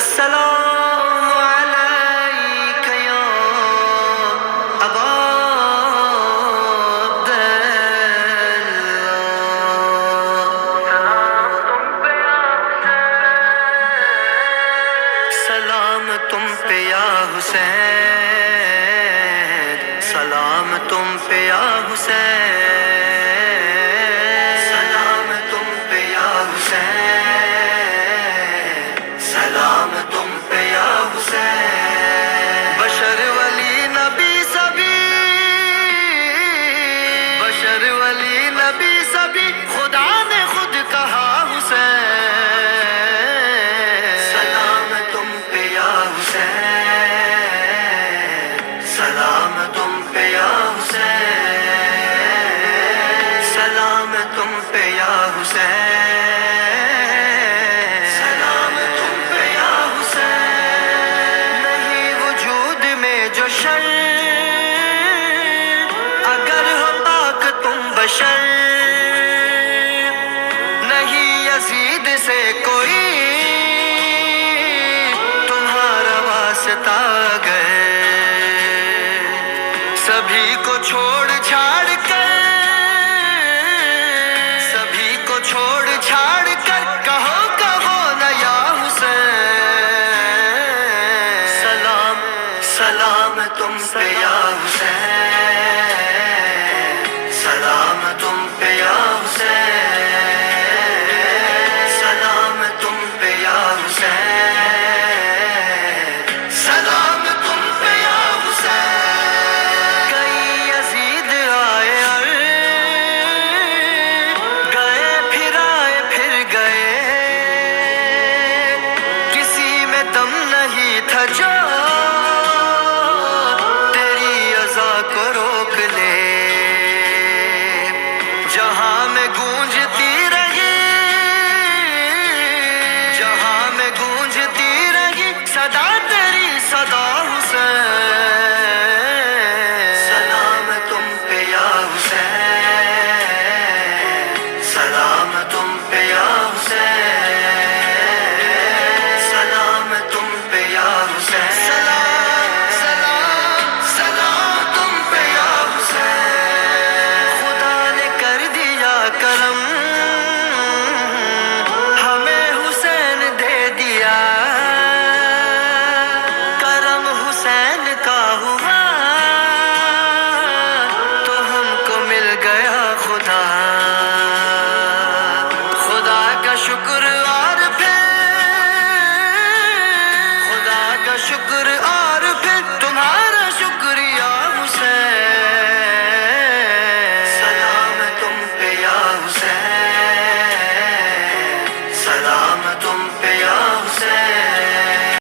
السلام عليك يا أبا عبد الله. سلام تم پہ یا حسین، سلام تم پہ یا حسین، سلام تم پہ یا حسین، سلام تم پہ یا حسین. بشر ولی نبی سبھی، بشر ولی نبی سبھی، خدا نے خود کہا حسین. سلام تم پہ یا حسین، سلام تم پہ یا حسین، سلام تم پہ یا حسین، سلام تم پہ یا حسین. نہیں وجود میں جو شر، اگر ہو پاک تم بشر، نہیں یزید سے کوئی تمہارا واسطہ گئے. سبھی کو چھوڑ چھاڑ کر، سبھی کو چھوڑ چھاڑ کر کہو کہو نہ یا حسین. سلام سلام تم پہ یا حسین، سلام تم پہ یا حسین، سلام تم پہ یا حسین، سلام تم پہ یا حسین. کئی یزید آئے اور گئے، پھر آئے پھر گئے، کسی میں دم نہیں تھا جو تیری عزا کو روک لے. جہاں میں گونجتی رہی، جہاں میں گونجتی رہی صدا تیری صدا حسین. سلام تم پہ یا حسین، سلام تم پہ یا حسین، سلام تم پہ یا حسین، سلام سلام سلام تم پہ یا حسین. خدا نے کر دیا کرم، ہمیں حسین دے دیا. کرم حسین کا ہوا تو ہم کو مل گیا خدا. خدا کا شکر اور پھر خدا کا شکر اور